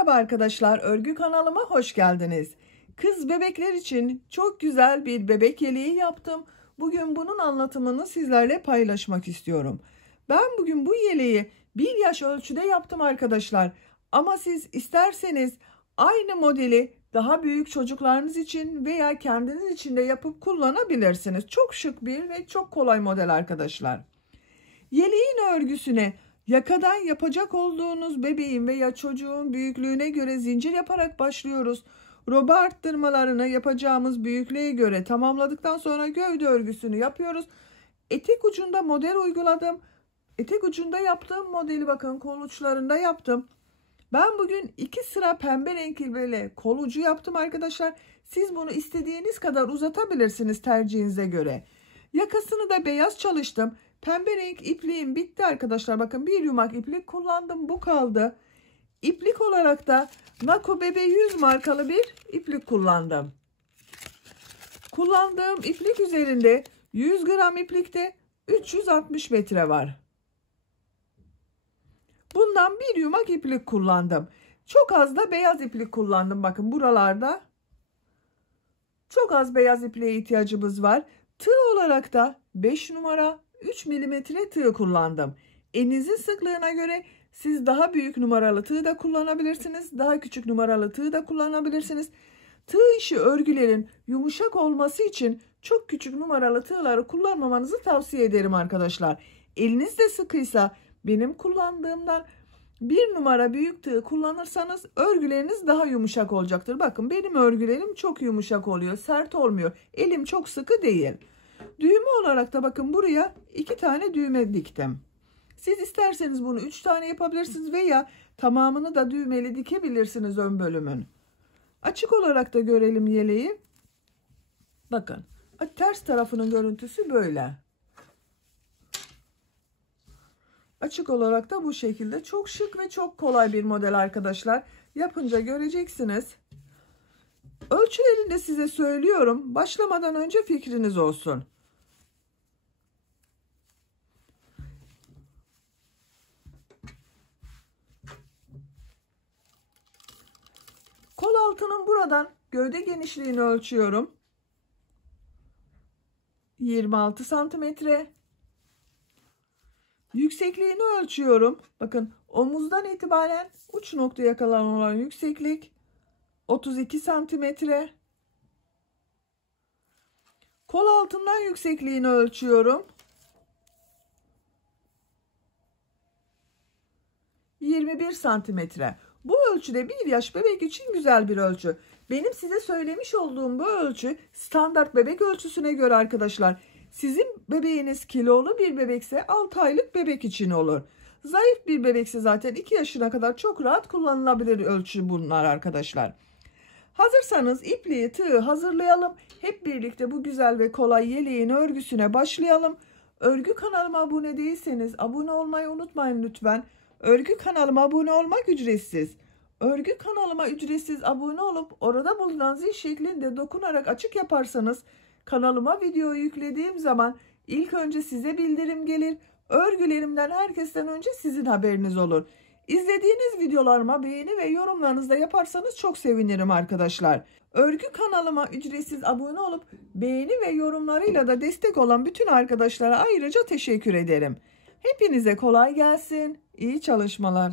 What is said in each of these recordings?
Merhaba arkadaşlar, örgü kanalıma hoş geldiniz. Kız bebekler için çok güzel bir bebek yeleği yaptım. Bugün bunun anlatımını sizlerle paylaşmak istiyorum. Ben bugün bu yeleği 1 yaş ölçüde yaptım arkadaşlar. Ama siz isterseniz aynı modeli daha büyük çocuklarınız için veya kendiniz için de yapıp kullanabilirsiniz. Çok şık bir ve çok kolay model arkadaşlar. Yeleğin örgüsüne yakadan yapacak olduğunuz bebeğin veya çocuğun büyüklüğüne göre zincir yaparak başlıyoruz. Roba arttırmalarını yapacağımız büyüklüğe göre tamamladıktan sonra gövde örgüsünü yapıyoruz. Etek ucunda model uyguladım. Etek ucunda yaptığım modeli bakın kol uçlarında yaptım. Ben bugün 2 sıra pembe renkli böyle kol ucu yaptım arkadaşlar. Siz bunu istediğiniz kadar uzatabilirsiniz tercihinize göre. Yakasını da beyaz çalıştım. Pembe renk ipliğim bitti arkadaşlar. Bakın bir yumak iplik kullandım. Bu kaldı. İplik olarak da Nako Bebe 100 markalı bir iplik kullandım. Kullandığım iplik üzerinde 100 gram iplikte 360 metre var. Bundan bir yumak iplik kullandım. Çok az da beyaz iplik kullandım. Bakın buralarda çok az beyaz ipliğe ihtiyacımız var. Tığ olarak da 5 numara 3 milimetre tığ kullandım. Elinizin sıklığına göre siz daha büyük numaralı tığ da kullanabilirsiniz. Daha küçük numaralı tığ da kullanabilirsiniz. Tığ işi örgülerin yumuşak olması için çok küçük numaralı tığları kullanmamanızı tavsiye ederim arkadaşlar. Eliniz de sıkıysa benim kullandığımdan 1 numara büyük tığ kullanırsanız örgüleriniz daha yumuşak olacaktır. Bakın benim örgülerim çok yumuşak oluyor, sert olmuyor. Elim çok sıkı değil. Düğme olarak da bakın buraya 2 tane düğme diktim. Siz isterseniz bunu 3 tane yapabilirsiniz veya tamamını da düğmeli dikebilirsiniz ön bölümün. Açık olarak da görelim yeleği. Bakın ters tarafının görüntüsü böyle. Açık olarak da bu şekilde çok şık ve çok kolay bir model arkadaşlar. Yapınca göreceksiniz. Ölçülerini de size söylüyorum. Başlamadan önce fikriniz olsun. Kol altının buradan gövde genişliğini ölçüyorum. 26 santimetre. Yüksekliğini ölçüyorum. Bakın omuzdan itibaren uç noktaya kadar olan yükseklik 32 santimetre. Kol altından yüksekliğini ölçüyorum. 21 santimetre. Bu ölçüde 1 yaş bebek için güzel bir ölçü. Benim size söylemiş olduğum bu ölçü standart bebek ölçüsüne göre arkadaşlar. Sizin bebeğiniz kilolu bir bebekse 6 aylık bebek için olur. Zayıf bir bebekse zaten 2 yaşına kadar çok rahat kullanılabilir ölçü bunlar arkadaşlar. Hazırsanız ipliği, tığı hazırlayalım. Hep birlikte bu güzel ve kolay yeleğin örgüsüne başlayalım. Örgü kanalıma abone değilseniz abone olmayı unutmayın lütfen. Örgü kanalıma abone olmak ücretsiz. Örgü kanalıma ücretsiz abone olup orada bulunan zil şeklinde dokunarak açık yaparsanız kanalıma video yüklediğim zaman ilk önce size bildirim gelir. Örgülerimden herkesten önce sizin haberiniz olur. İzlediğiniz videolarıma beğeni ve yorumlarınızı da yaparsanız çok sevinirim arkadaşlar. Örgü kanalıma ücretsiz abone olup beğeni ve yorumlarıyla da destek olan bütün arkadaşlara ayrıca teşekkür ederim. Hepinize kolay gelsin. İyi çalışmalar.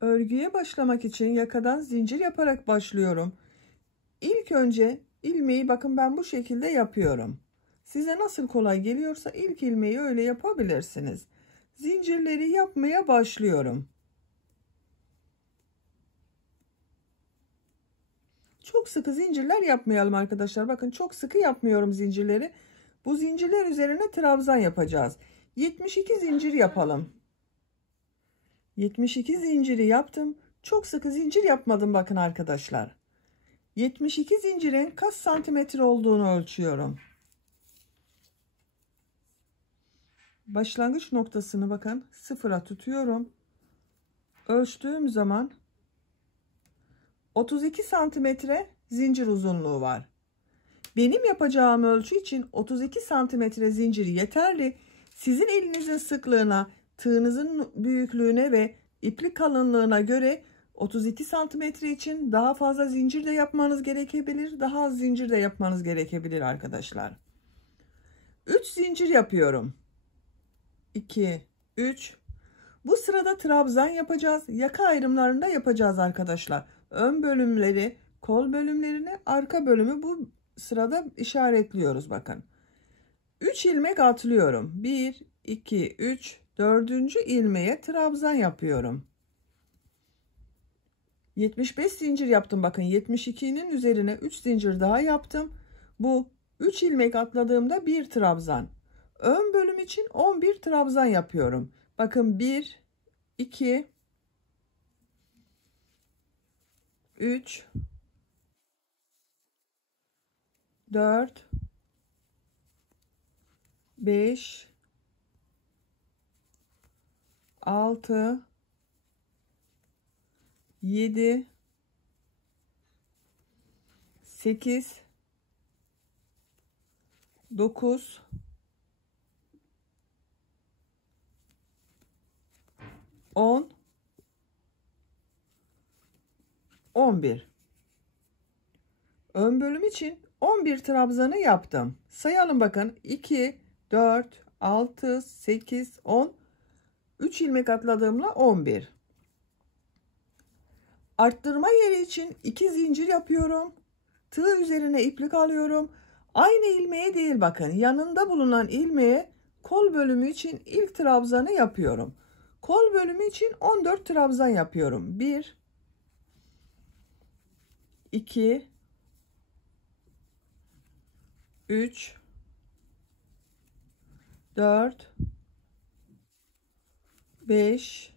Örgüye başlamak için yakadan zincir yaparak başlıyorum. İlk önce ilmeği bakın ben bu şekilde yapıyorum. Size nasıl kolay geliyorsa ilk ilmeği öyle yapabilirsiniz. Zincirleri yapmaya başlıyorum. Çok sıkı zincirler yapmayalım arkadaşlar. Bakın çok sıkı yapmıyorum zincirleri. Bu zincirler üzerine trabzan yapacağız. 72 zincir yapalım. 72 zinciri yaptım. Çok sıkı zincir yapmadım bakın arkadaşlar. 72 zincirin kaç santimetre olduğunu ölçüyorum. Başlangıç noktasını bakın sıfıra tutuyorum. Ölçtüğüm zaman 32 santimetre zincir uzunluğu var. Benim yapacağım ölçü için 32 santimetre zincir yeterli. Sizin elinizin sıklığına tığınızın büyüklüğüne ve iplik kalınlığına göre 32 santimetre için daha fazla zincir de yapmanız gerekebilir, daha az zincir de yapmanız gerekebilir arkadaşlar. 3 zincir yapıyorum. 2, 3. Bu sırada trabzan yapacağız. Yaka ayrımlarında yapacağız arkadaşlar. Ön bölümleri, kol bölümlerini, arka bölümü bu sırada işaretliyoruz bakın. 3 ilmek atlıyorum. 1, 2, 3, 4. ilmeğe trabzan yapıyorum. 75 zincir yaptım bakın. 72'nin üzerine 3 zincir daha yaptım. Bu 3 ilmek atladığımda bir trabzan. Ön bölüm için 11 trabzan yapıyorum. Bakın 1, 2, 3, 4, 5, 6, 7, 8, 9, 10, 11. Ön bölüm için 11 trabzanı yaptım. Sayalım bakın. 2, 4, 6, 8, 10. 3 ilmek atladığımla 11. Arttırma yeri için 2 zincir yapıyorum. Tığ üzerine iplik alıyorum. Aynı ilmeğe değil bakın. Yanında bulunan ilmeğe kol bölümü için ilk trabzanı yapıyorum. Kol bölümü için 14 trabzan yapıyorum. 1, 2, 3, 4, 5,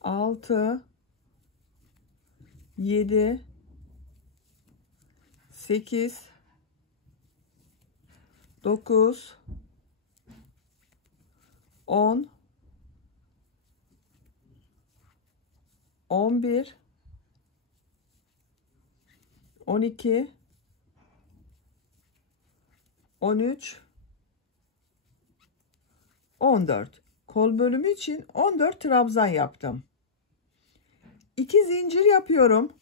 6, 7, 8, 9, 10, 11, 12, 13, 14. Kol bölümü için 14 trabzan yaptım. 2 zincir yapıyorum.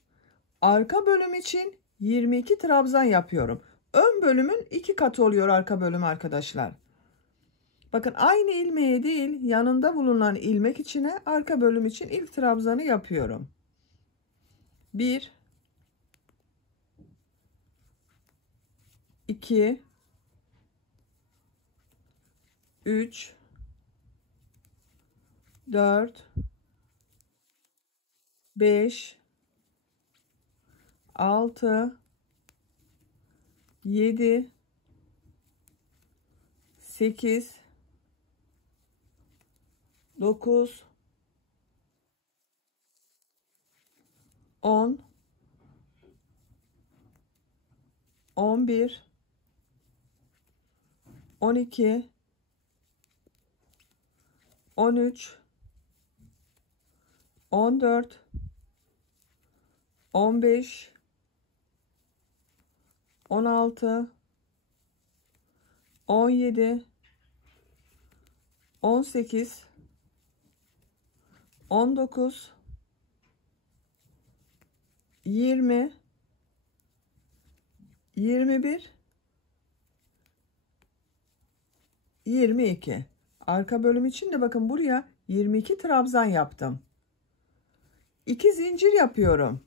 Arka bölüm için 22 trabzan yapıyorum. Ön bölümün 2 katı oluyor arka bölüm arkadaşlar. Bakın aynı ilmeğe değil, yanında bulunan ilmek içine arka bölüm için ilk trabzanı yapıyorum. 1, 2, 3, 4, 5, 6, 7, 8, 9, 10, 11, 12, 13, 14, 15, 16, 17, 18, 19, 20, 21, 22. Arka bölüm için de bakın buraya 22 trabzan yaptım. 2 zincir yapıyorum.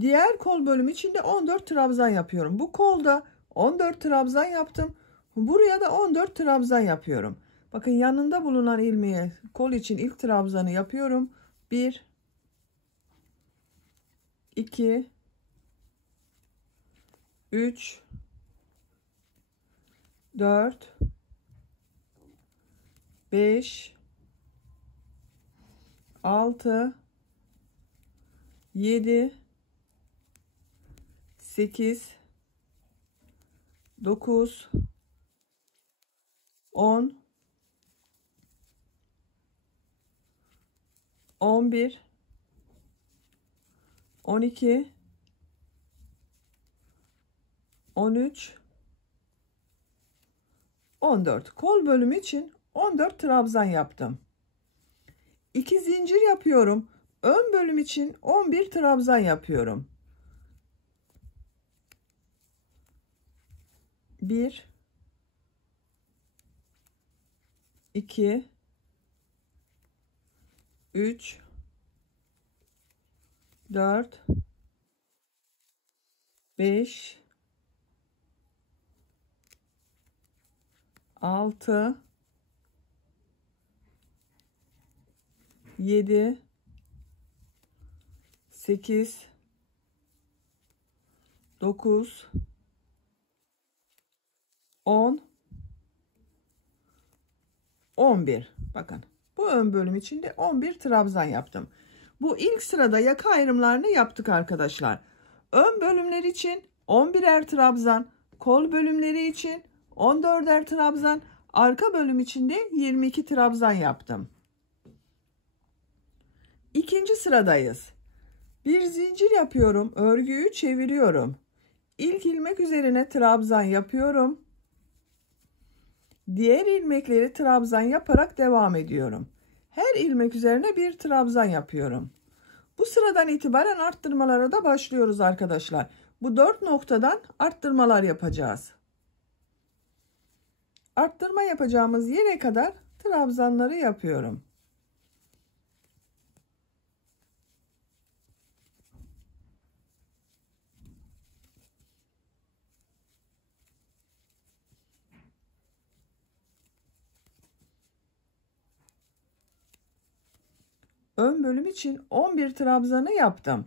Diğer kol bölüm için de 14 trabzan yapıyorum. Bu kolda 14 trabzan yaptım. Buraya da 14 trabzan yapıyorum. Bakın yanında bulunan ilmeğe kol için ilk trabzanı yapıyorum. 1, 2, 3, 4, 5, 6, 7, 8, 9, 10, 11, 12, 13, 14. Kol bölümü için 14 trabzan yaptım. 2 zincir yapıyorum. Ön bölüm için 11 trabzan yapıyorum. 1 2 3 4 5 6 7 8 9 10 11. Bakın bu ön bölüm içinde 11 trabzan yaptım. Bu ilk sırada yaka ayrımlarını yaptık arkadaşlar. Ön bölümler için 11'er trabzan, kol bölümleri için 14'er trabzan, arka bölüm için de 22 trabzan yaptım. İkinci sıradayız. Bir zincir yapıyorum, örgüyü çeviriyorum. İlk ilmek üzerine trabzan yapıyorum. Diğer ilmekleri trabzan yaparak devam ediyorum. Her ilmek üzerine bir trabzan yapıyorum. Bu sıradan itibaren arttırmalara da başlıyoruz arkadaşlar. Bu 4 noktadan arttırmalar yapacağız. Arttırma yapacağımız yere kadar trabzanları yapıyorum. Ön bölüm için 11 trabzanı yaptım.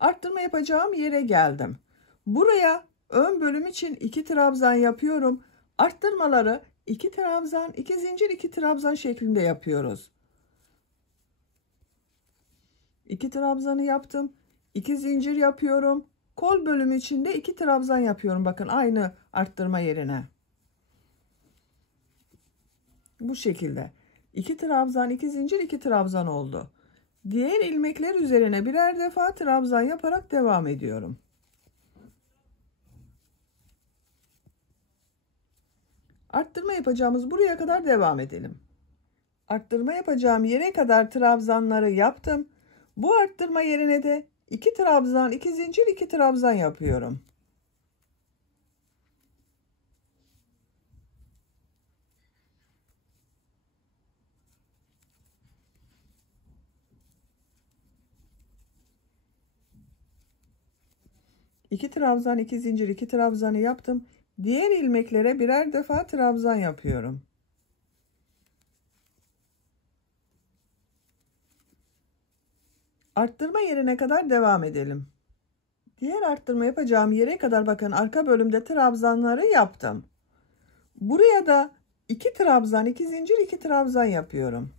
Arttırma yapacağım yere geldim. Buraya ön bölüm için 2 trabzan yapıyorum. Arttırmaları 2 trabzan, 2 zincir, 2 trabzan şeklinde yapıyoruz. 2 trabzanı yaptım. 2 zincir yapıyorum. Kol bölümü için de 2 trabzan yapıyorum. Bakın aynı arttırma yerine. Bu şekilde. 2 trabzan, 2 zincir, 2 trabzan oldu. Diğer ilmekler üzerine birer defa trabzan yaparak devam ediyorum. Arttırma yapacağımız buraya kadar devam edelim. Arttırma yapacağım yere kadar trabzanları yaptım. Bu arttırma yerine de 2 trabzan, 2 zincir, 2 trabzan yapıyorum. İki trabzan, 2 zincir, 2 trabzanı yaptım. Diğer ilmeklere birer defa trabzan yapıyorum. Arttırma yerine kadar devam edelim. Diğer arttırma yapacağım yere kadar bakın arka bölümde trabzanları yaptım. Buraya da 2 trabzan, 2 zincir, 2 trabzan yapıyorum.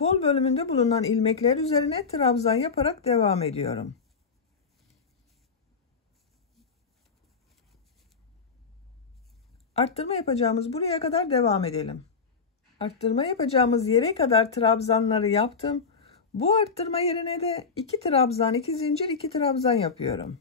Kol bölümünde bulunan ilmekler üzerine trabzan yaparak devam ediyorum. Arttırma yapacağımız buraya kadar devam edelim. Arttırma yapacağımız yere kadar trabzanları yaptım. Bu arttırma yerine de 2 trabzan, 2 zincir, 2 trabzan yapıyorum.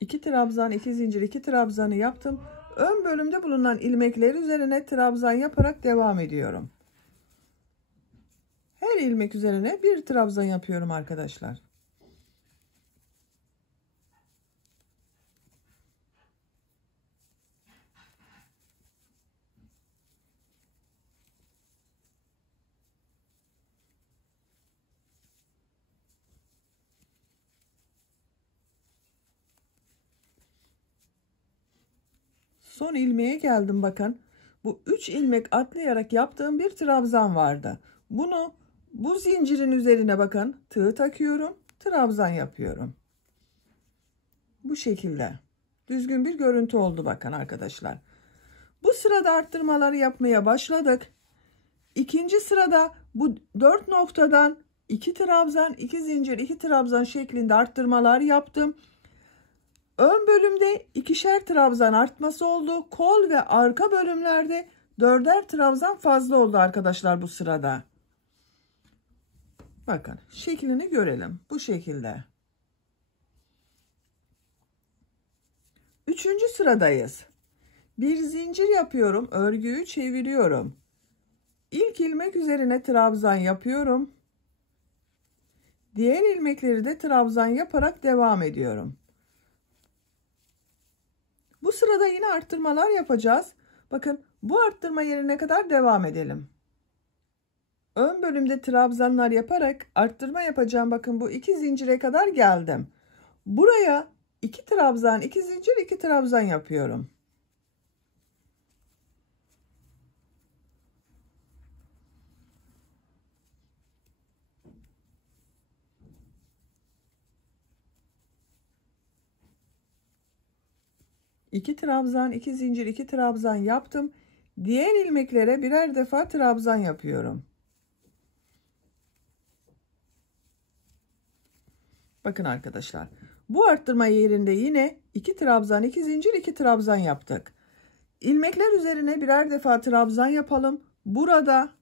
İki trabzan, 2 zincir, 2 trabzanı yaptım. Ön bölümde bulunan ilmekler üzerine trabzan yaparak devam ediyorum. Her ilmek üzerine bir trabzan yapıyorum arkadaşlar. Son ilmeğe geldim bakın. Bu 3 ilmek atlayarak yaptığım bir trabzan vardı. Bunu bu zincirin üzerine bakın tığ takıyorum. Trabzan yapıyorum. Bu şekilde. Düzgün bir görüntü oldu bakın arkadaşlar. Bu sırada arttırmaları yapmaya başladık. İkinci sırada bu 4 noktadan 2 trabzan, 2 zincir, 2 trabzan şeklinde arttırmalar yaptım. Ön bölümde 2'şer trabzan artması oldu. Kol ve arka bölümlerde 4'er trabzan fazla oldu arkadaşlar bu sırada. Bakın şeklini görelim. Bu şekilde. 3. sıradayız. Bir zincir yapıyorum. Örgüyü çeviriyorum. İlk ilmek üzerine trabzan yapıyorum. Diğer ilmekleri de trabzan yaparak devam ediyorum. Bu sırada yine arttırmalar yapacağız. Bakın bu arttırma yerine kadar devam edelim. Ön bölümde trabzanlar yaparak arttırma yapacağım. Bakın bu 2 zincire kadar geldim. Buraya 2 trabzan, 2 zincir, 2 trabzan yapıyorum. İki trabzan, 2 zincir, 2 trabzan yaptım. Diğer ilmeklere birer defa trabzan yapıyorum. Bakın arkadaşlar. Bu arttırma yerinde yine 2 trabzan, 2 zincir, 2 trabzan yaptık. İlmekler üzerine birer defa trabzan yapalım. Burada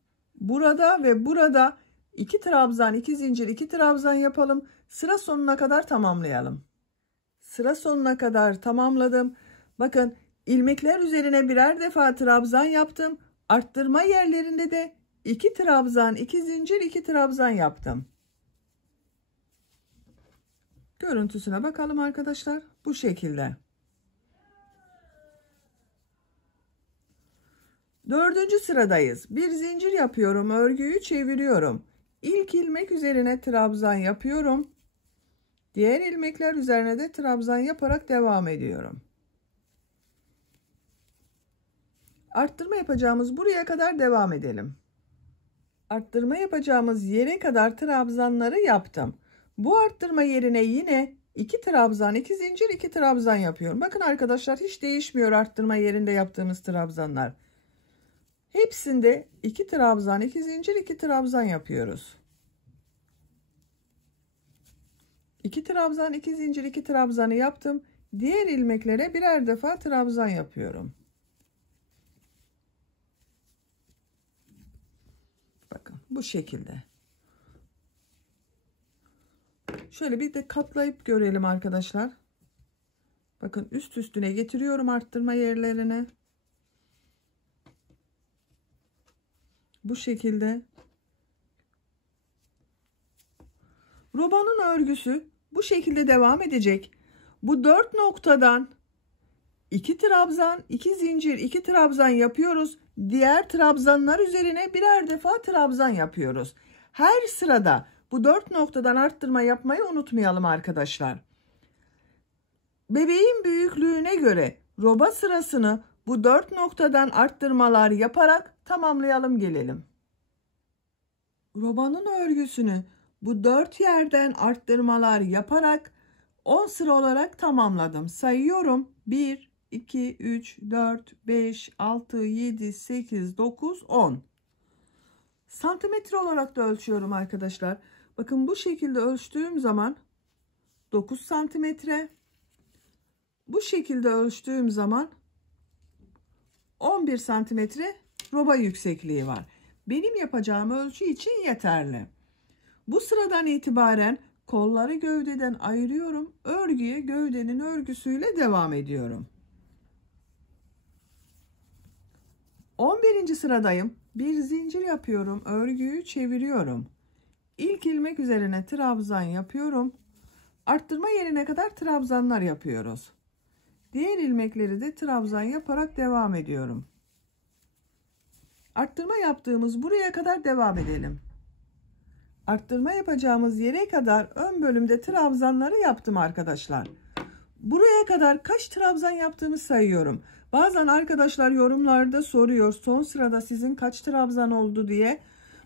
ve burada 2 trabzan, 2 zincir, 2 trabzan yapalım. Sıra sonuna kadar tamamlayalım. Sıra sonuna kadar tamamladım. Bakın ilmekler üzerine birer defa trabzan yaptım. Arttırma yerlerinde de 2 trabzan, 2 zincir, 2 trabzan yaptım. Görüntüsüne bakalım arkadaşlar. Bu şekilde. 4. sıradayız. Bir zincir yapıyorum. Örgüyü çeviriyorum. İlk ilmek üzerine trabzan yapıyorum. Diğer ilmekler üzerine de trabzan yaparak devam ediyorum. Arttırma yapacağımız buraya kadar devam edelim. Arttırma yapacağımız yere kadar trabzanları yaptım. Bu arttırma yerine yine 2 trabzan, 2 zincir, 2 trabzan yapıyorum. Bakın arkadaşlar hiç değişmiyor arttırma yerinde yaptığımız trabzanlar. Hepsinde 2 trabzan, 2 zincir, 2 trabzan yapıyoruz. 2 trabzan, 2 zincir, 2 trabzanı yaptım. Diğer ilmeklere birer defa trabzan yapıyorum. Bakın bu şekilde. Şöyle bir de katlayıp görelim arkadaşlar. Bakın üst üstüne getiriyorum arttırma yerlerine. Bu şekilde. Robanın örgüsü bu şekilde devam edecek. Bu 4 noktadan 2 trabzan, 2 zincir, 2 trabzan yapıyoruz. Diğer trabzanlar üzerine birer defa trabzan yapıyoruz. Her sırada bu 4 noktadan arttırma yapmayı unutmayalım arkadaşlar. Bebeğin büyüklüğüne göre roba sırasını bu 4 noktadan arttırmalar yaparak tamamlayalım gelelim. Robanın örgüsünü bu 4 yerden arttırmalar yaparak 10 sıra olarak tamamladım. Sayıyorum. 1, 2, 3, 4, 5, 6, 7, 8, 9, 10. Santimetre olarak da ölçüyorum arkadaşlar. Bakın bu şekilde ölçtüğüm zaman 9 santimetre. Bu şekilde ölçtüğüm zaman 11 santimetre roba yüksekliği var. Benim yapacağım ölçü için yeterli. Bu sıradan itibaren kolları gövdeden ayırıyorum. Örgüye gövdenin örgüsüyle devam ediyorum. 11. sıradayım. Bir zincir yapıyorum. Örgüyü çeviriyorum. İlk ilmek üzerine trabzan yapıyorum. Arttırma yerine kadar trabzanlar yapıyoruz. Diğer ilmekleri de trabzan yaparak devam ediyorum. Arttırma yaptığımız buraya kadar devam edelim. Arttırma yapacağımız yere kadar ön bölümde trabzanları yaptım arkadaşlar. Buraya kadar kaç trabzan yaptığımı sayıyorum. Bazen arkadaşlar yorumlarda soruyor son sırada sizin kaç trabzan oldu diye.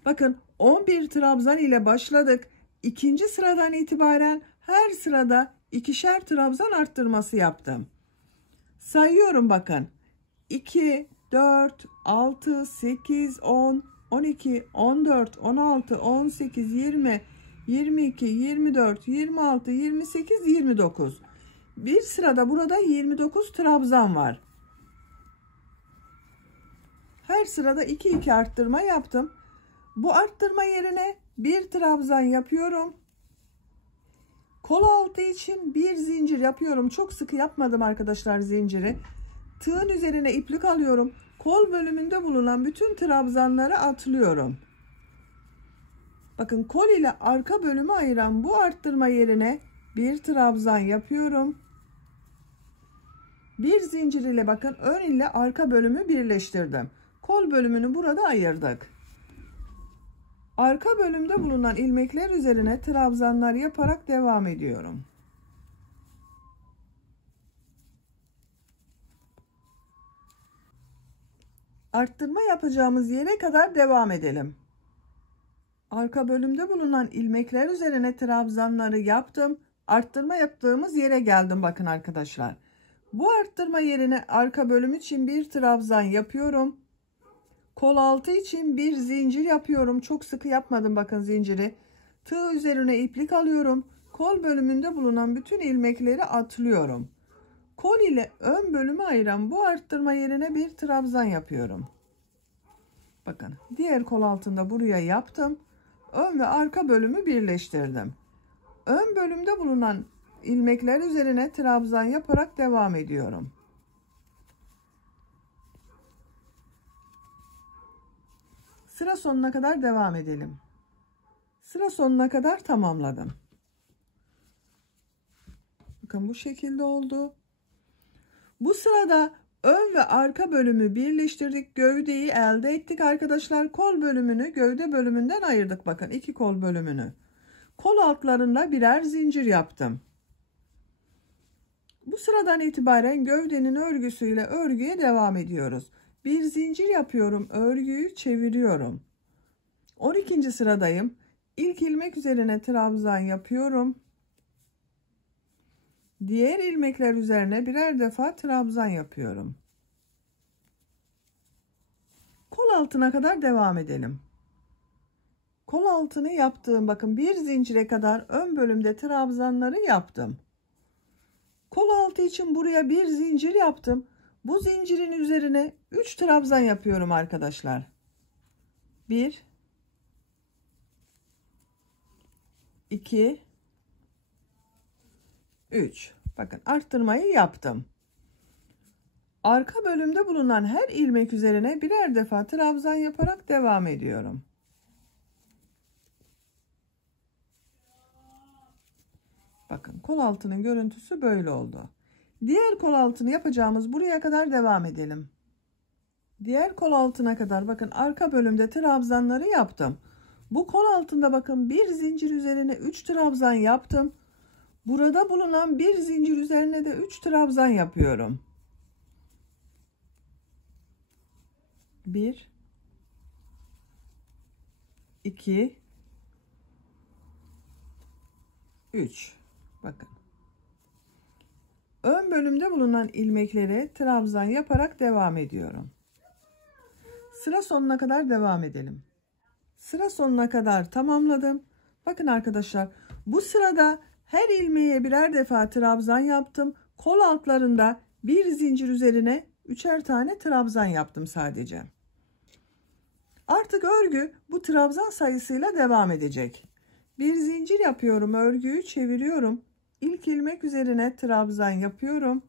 Bakın 11 trabzan ile başladık. İkinci sıradan itibaren her sırada 2'şer trabzan arttırması yaptım. Sayıyorum bakın. 2, 4, 6, 8, 10, 12, 14, 16, 18, 20, 22, 24, 26, 28, 29. Bir sırada burada 29 trabzan var. Her sırada 2 2 arttırma yaptım. Bu arttırma yerine bir trabzan yapıyorum. Kol altı için bir zincir yapıyorum. Çok sıkı yapmadım arkadaşlar zinciri. Tığın üzerine iplik alıyorum. Kol bölümünde bulunan bütün trabzanları atlıyorum. Bakın kol ile arka bölümü ayıran bu arttırma yerine bir trabzan yapıyorum. Bir zincir ile bakın ön ile arka bölümü birleştirdim. Kol bölümünü burada ayırdık. Arka bölümde bulunan ilmekler üzerine trabzanlar yaparak devam ediyorum. Arttırma yapacağımız yere kadar devam edelim. Arka bölümde bulunan ilmekler üzerine trabzanları yaptım. Arttırma yaptığımız yere geldim bakın arkadaşlar. Bu arttırma yerine arka bölüm için bir trabzan yapıyorum. Kol altı için bir zincir yapıyorum. Çok sıkı yapmadım bakın zinciri. Tığ üzerine iplik alıyorum. Kol bölümünde bulunan bütün ilmekleri atlıyorum. Kol ile ön bölümü ayıran bu arttırma yerine bir trabzan yapıyorum. Bakın diğer kol altında buraya yaptım. Ön ve arka bölümü birleştirdim. Ön bölümde bulunan ilmekler üzerine trabzan yaparak devam ediyorum. Sıra sonuna kadar devam edelim. Sıra sonuna kadar tamamladım. Bakın bu şekilde oldu. Bu sırada ön ve arka bölümü birleştirdik. Gövdeyi elde ettik arkadaşlar. Kol bölümünü gövde bölümünden ayırdık. Bakın iki kol bölümünü. Kol altlarında birer zincir yaptım. Bu sıradan itibaren gövdenin örgüsüyle örgüye devam ediyoruz. Bir zincir yapıyorum. Örgüyü çeviriyorum. 12. sıradayım. İlk ilmek üzerine trabzan yapıyorum. Diğer ilmekler üzerine birer defa trabzan yapıyorum. Kol altına kadar devam edelim. Kol altını yaptığım bakın bir zincire kadar ön bölümde trabzanları yaptım. Kol altı için buraya bir zincir yaptım. Bu zincirin üzerine 3 trabzan yapıyorum arkadaşlar. 1 2 3. Bakın arttırmayı yaptım. Arka bölümde bulunan her ilmek üzerine birer defa trabzan yaparak devam ediyorum. Bakın kol altının görüntüsü böyle oldu. Diğer kol altını yapacağımız buraya kadar devam edelim. Diğer kol altına kadar bakın arka bölümde trabzanları yaptım. Bu kol altında bakın bir zincir üzerine 3 trabzan yaptım. Burada bulunan bir zincir üzerine de 3 trabzan yapıyorum. 1 2 3. Bakın. Ön bölümde bulunan ilmekleri trabzan yaparak devam ediyorum. Sıra sonuna kadar devam edelim. Sıra sonuna kadar tamamladım. Bakın arkadaşlar, bu sırada her ilmeğe birer defa trabzan yaptım. Kol altlarında bir zincir üzerine 3'er tane trabzan yaptım sadece. Artık örgü bu trabzan sayısıyla devam edecek. Bir zincir yapıyorum, örgüyü çeviriyorum. İlk ilmek üzerine trabzan yapıyorum.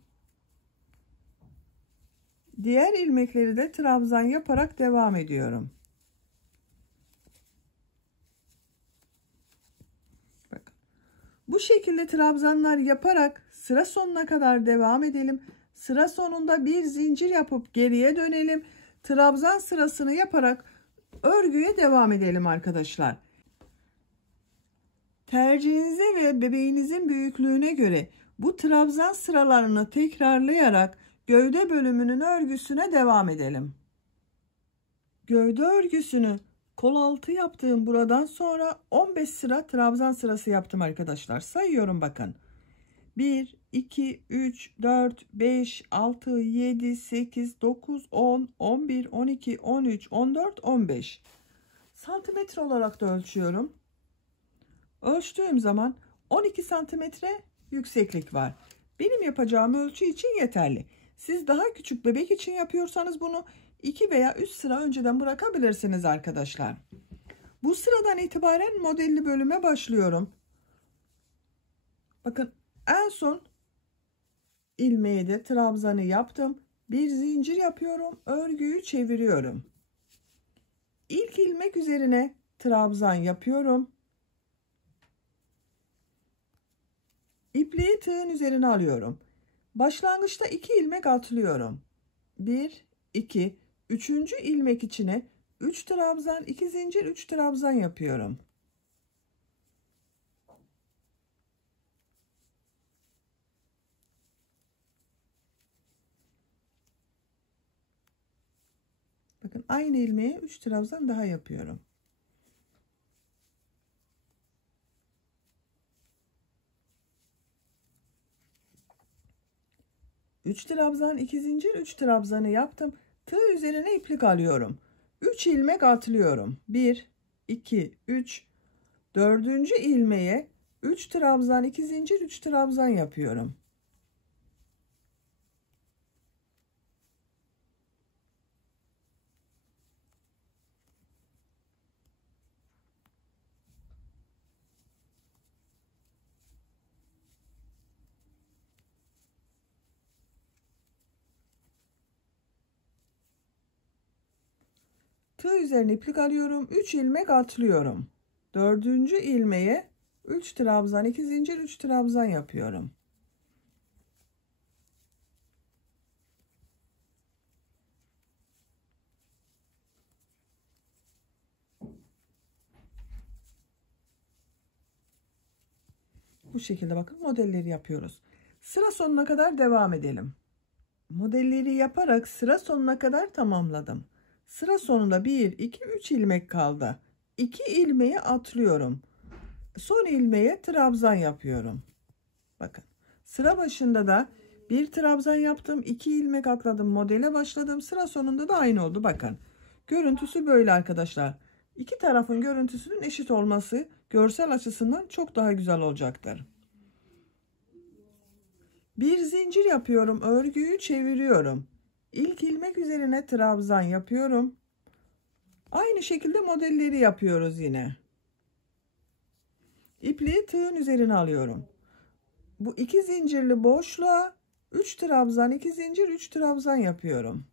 Diğer ilmekleri de trabzan yaparak devam ediyorum. Bakın. Bu şekilde trabzanlar yaparak sıra sonuna kadar devam edelim. Sıra sonunda bir zincir yapıp geriye dönelim. Trabzan sırasını yaparak örgüye devam edelim arkadaşlar. Tercihinize ve bebeğinizin büyüklüğüne göre bu trabzan sıralarını tekrarlayarak gövde bölümünün örgüsüne devam edelim. Gövde örgüsünü kol altı yaptığım buradan sonra 15 sıra trabzan sırası yaptım arkadaşlar. Sayıyorum bakın. 1, 2, 3, 4, 5, 6, 7, 8, 9, 10, 11, 12, 13, 14, 15. Santimetre olarak da ölçüyorum. Ölçtüğüm zaman 12 santimetre yükseklik var. Benim yapacağım ölçü için yeterli. Siz daha küçük bebek için yapıyorsanız bunu 2 veya 3 sıra önceden bırakabilirsiniz arkadaşlar. Bu sıradan itibaren modelli bölüme başlıyorum. Bakın en son ilmeği de trabzanı yaptım. Bir zincir yapıyorum. Örgüyü çeviriyorum. İlk ilmek üzerine trabzan yapıyorum. İpliği tığın üzerine alıyorum. Başlangıçta 2 ilmek atlıyorum. 1, 2, 3. ilmek içine 3 trabzan, 2 zincir, 3 trabzan yapıyorum. Bakın aynı ilmeğe 3 trabzan daha yapıyorum. Üç trabzan, 2 zincir, 3 trabzanı yaptım. Tığ üzerine iplik alıyorum. 3 ilmek atlıyorum. 1, 2, 3. 4. ilmeğe 3 trabzan, 2 zincir, 3 trabzan yapıyorum. Tığ üzerine iplik alıyorum. 3 ilmek atlıyorum. 4. ilmeğe 3 trabzan, 2 zincir, 3 trabzan yapıyorum. Bu şekilde bakın modelleri yapıyoruz. Sıra sonuna kadar devam edelim. Modelleri yaparak sıra sonuna kadar tamamladım. Sıra sonunda 1, 2, 3 ilmek kaldı. 2 ilmeği atlıyorum. Son ilmeğe trabzan yapıyorum. Bakın sıra başında da bir trabzan yaptım, 2 ilmek atladım, modele başladım. Sıra sonunda da aynı oldu. Bakın görüntüsü böyle arkadaşlar. İki tarafın görüntüsünün eşit olması görsel açısından çok daha güzel olacaktır. Bir zincir yapıyorum, örgüyü çeviriyorum. İlk ilmek üzerine trabzan yapıyorum. Aynı şekilde modelleri yapıyoruz yine. İpliği tığın üzerine alıyorum. Bu 2 zincirli boşluğa 3 trabzan, 2 zincir, 3 trabzan yapıyorum.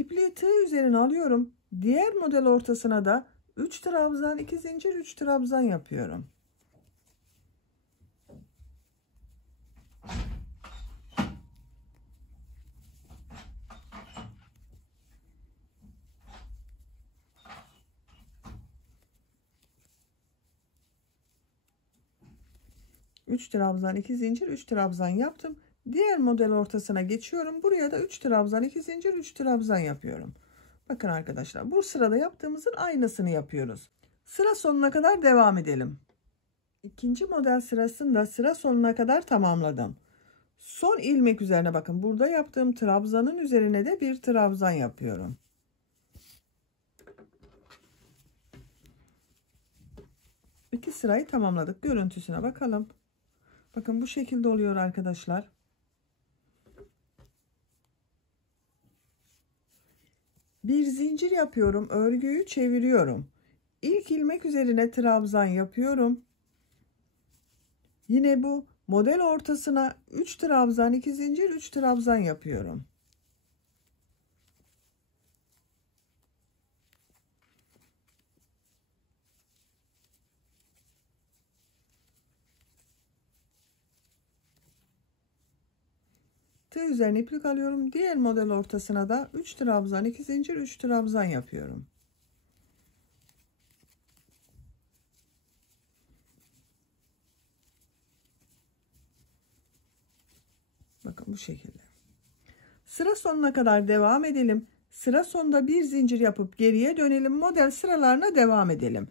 İpliği tığ üzerine alıyorum. Diğer model ortasına da 3 trabzan, 2 zincir, 3 trabzan yapıyorum. Üç trabzan, 2 zincir, 3 trabzan yaptım. Diğer model ortasına geçiyorum. Buraya da 3 trabzan, 2 zincir, 3 trabzan yapıyorum. Bakın arkadaşlar bu sırada yaptığımızın aynısını yapıyoruz. Sıra sonuna kadar devam edelim. İkinci model sırasında sıra sonuna kadar tamamladım. Son ilmek üzerine bakın burada yaptığım trabzanın üzerine de bir trabzan yapıyorum. İki sırayı tamamladık. Görüntüsüne bakalım. Bakın bu şekilde oluyor arkadaşlar. Bir zincir yapıyorum, örgüyü çeviriyorum. İlk ilmek üzerine trabzan yapıyorum. Yine bu model ortasına 3 trabzan, 2 zincir, 3 trabzan yapıyorum. Tığ üzerine iplik alıyorum. Diğer model ortasına da 3 trabzan, 2 zincir, 3 trabzan yapıyorum. Bakın bu şekilde. Sıra sonuna kadar devam edelim. Sıra sonunda bir zincir yapıp geriye dönelim. Model sıralarına devam edelim.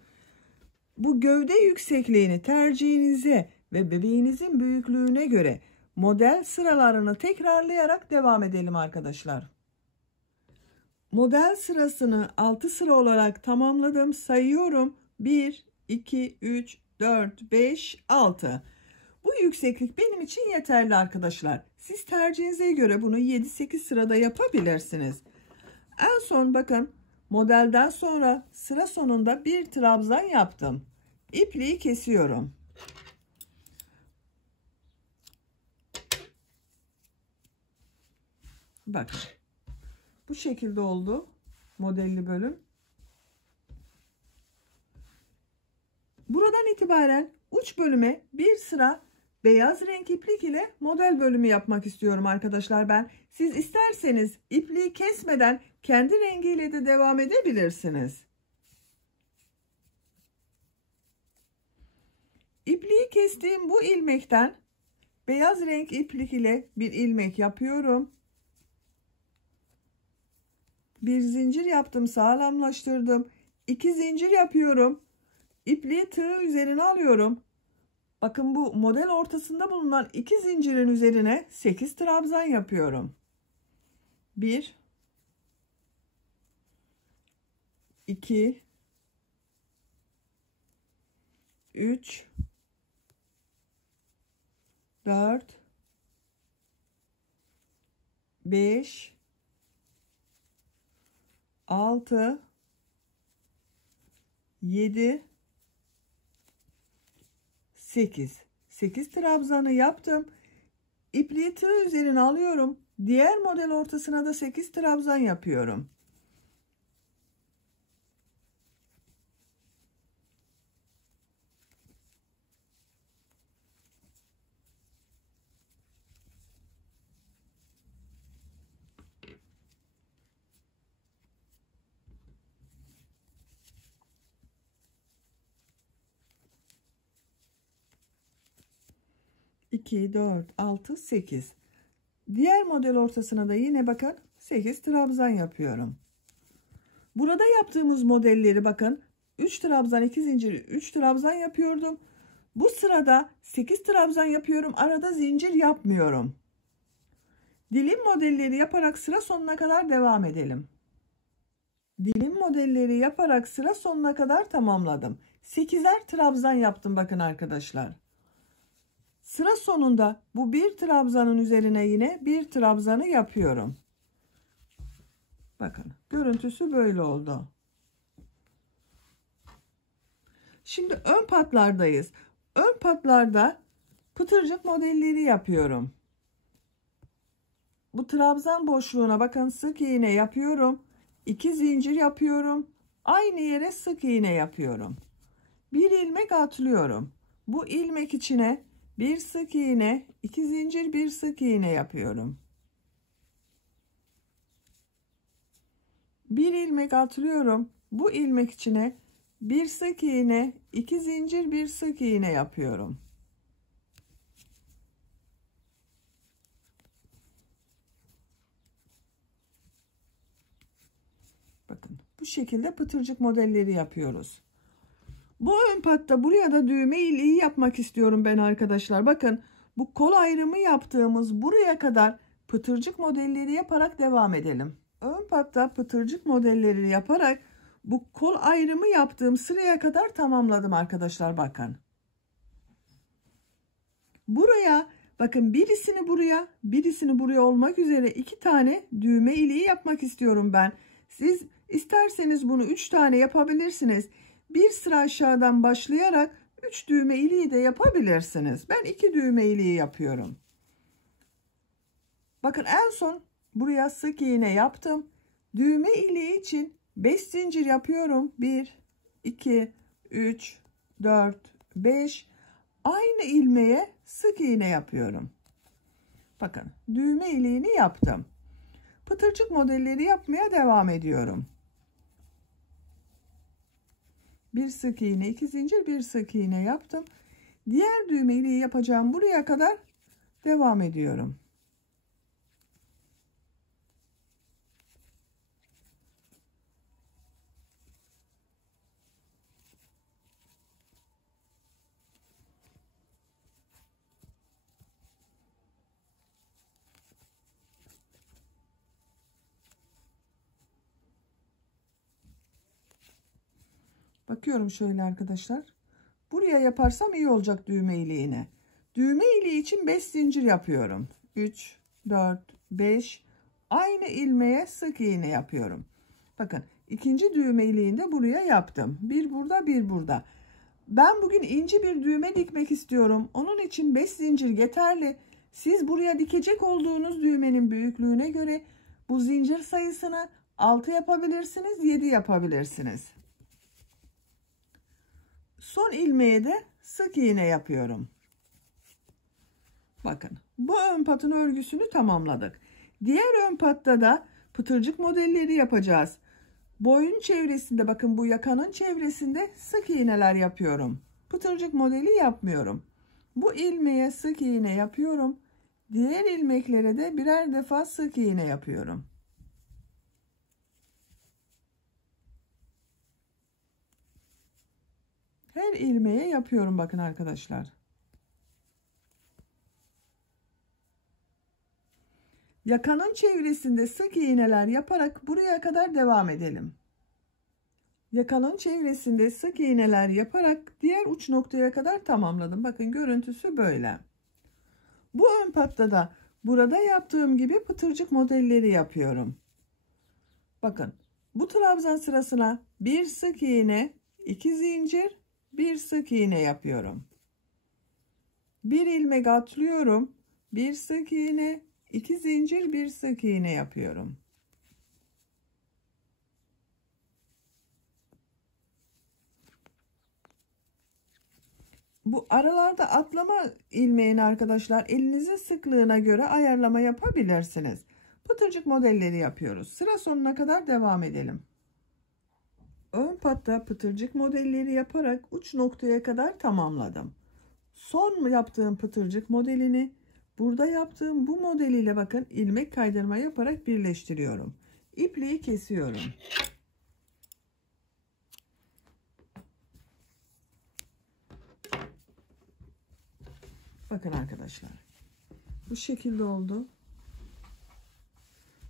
Bu gövde yüksekliğini tercihinize ve bebeğinizin büyüklüğüne göre model sıralarını tekrarlayarak devam edelim arkadaşlar. Model sırasını 6 sıra olarak tamamladım. Sayıyorum. 1, 2, 3, 4, 5, 6. Bu yükseklik benim için yeterli arkadaşlar. Siz tercihinize göre bunu 7-8 sırada yapabilirsiniz. En son bakın modelden sonra sıra sonunda bir trabzan yaptım. İpliği kesiyorum. Bakın. Bu şekilde oldu modelli bölüm. Buradan itibaren uç bölüme bir sıra beyaz renk iplik ile model bölümü yapmak istiyorum arkadaşlar ben. Siz isterseniz ipliği kesmeden kendi rengiyle de devam edebilirsiniz. İpliği kestiğim bu ilmekten beyaz renk iplik ile bir ilmek yapıyorum. Bir zincir yaptım, sağlamlaştırdım. 2 zincir yapıyorum. İpliği tığ üzerine alıyorum. Bakın bu model ortasında bulunan 2 zincirin üzerine 8 trabzan yapıyorum. 1 2 3 4 5 6 7 8 trabzanı yaptım. İpliği tığ üzerine alıyorum. Diğer model ortasına da 8 trabzan yapıyorum. İki, 4, 6, 8. Diğer model ortasına da yine bakın 8 trabzan yapıyorum. Burada yaptığımız modelleri bakın 3 trabzan 2 zincir 3 trabzan yapıyordum. Bu sırada 8 trabzan yapıyorum. Arada zincir yapmıyorum. Dilim modelleri yaparak sıra sonuna kadar devam edelim. Dilim modelleri yaparak sıra sonuna kadar tamamladım. 8'er trabzan yaptım bakın arkadaşlar. Sıra sonunda bu bir trabzanın üzerine yine bir trabzanı yapıyorum. Bakın görüntüsü böyle oldu. Şimdi ön patlardayız. Ön patlarda pıtırcık modelleri yapıyorum. Bu trabzan boşluğuna bakın sık iğne yapıyorum. 2 zincir yapıyorum. Aynı yere sık iğne yapıyorum. Bir ilmek atlıyorum. Bu ilmek içine bir sık iğne, 2 zincir, bir sık iğne yapıyorum. Bir ilmek atlıyorum. Bu ilmek içine bir sık iğne, 2 zincir, bir sık iğne yapıyorum. Bakın bu şekilde pıtırcık modelleri yapıyoruz. Bu ön patta buraya da düğme iliği yapmak istiyorum ben arkadaşlar. Bakın bu kol ayrımı yaptığımız buraya kadar pıtırcık modelleri yaparak devam edelim. Ön patta pıtırcık modelleri yaparak bu kol ayrımı yaptığım sıraya kadar tamamladım arkadaşlar bakın. Buraya bakın birisini buraya olmak üzere 2 tane düğme iliği yapmak istiyorum ben. Siz isterseniz bunu 3 tane yapabilirsiniz. Bir sıra aşağıdan başlayarak 3 düğme iliği de yapabilirsiniz. Ben 2 düğme iliği yapıyorum. Bakın en son buraya sık iğne yaptım. Düğme iliği için 5 zincir yapıyorum. 1, 2, 3, 4, 5. Aynı ilmeğe sık iğne yapıyorum. Bakın düğme iliğini yaptım. Pıtırcık modelleri yapmaya devam ediyorum. Bir sık iğne, 2 zincir, bir sık iğne yaptım. Diğer düğme iliği yapacağım buraya kadar devam ediyorum. Bakıyorum şöyle arkadaşlar. Buraya yaparsam iyi olacak düğme iliğine. Düğme iliği için 5 zincir yapıyorum. 3, 4, 5. Aynı ilmeğe sık iğne yapıyorum. Bakın ikinci düğme iliğini de buraya yaptım. Bir burada, bir burada. Ben bugün ince bir düğme dikmek istiyorum. Onun için 5 zincir yeterli. Siz buraya dikecek olduğunuz düğmenin büyüklüğüne göre bu zincir sayısını 6 yapabilirsiniz, 7 yapabilirsiniz. Son ilmeğe de sık iğne yapıyorum. Bakın bu ön patın örgüsünü tamamladık. Diğer ön patta da pıtırcık modelleri yapacağız. Boyun çevresinde, bakın bu yakanın çevresinde sık iğneler yapıyorum. Pıtırcık modeli yapmıyorum. Bu ilmeğe sık iğne yapıyorum. Diğer ilmeklere de birer defa sık iğne yapıyorum. Her ilmeğe yapıyorum bakın arkadaşlar. Yakanın çevresinde sık iğneler yaparak buraya kadar devam edelim. Yakanın çevresinde sık iğneler yaparak diğer uç noktaya kadar tamamladım. Bakın görüntüsü böyle. Bu ön patta da burada yaptığım gibi pıtırcık modelleri yapıyorum. Bakın bu trabzan sırasına bir sık iğne, 2 zincir, bir sık iğne yapıyorum. Bir ilmek atlıyorum, bir sık iğne, 2 zincir, bir sık iğne yapıyorum. Bu aralarda atlama ilmeğini arkadaşlar elinizin sıklığına göre ayarlama yapabilirsiniz. Pıtırcık modelleri yapıyoruz. Sıra sonuna kadar devam edelim. Ön patta pıtırcık modelleri yaparak uç noktaya kadar tamamladım. Son yaptığım pıtırcık modelini burada yaptığım bu modeliyle bakın ilmek kaydırma yaparak birleştiriyorum. İpliği kesiyorum. Bakın arkadaşlar. Bu şekilde oldu.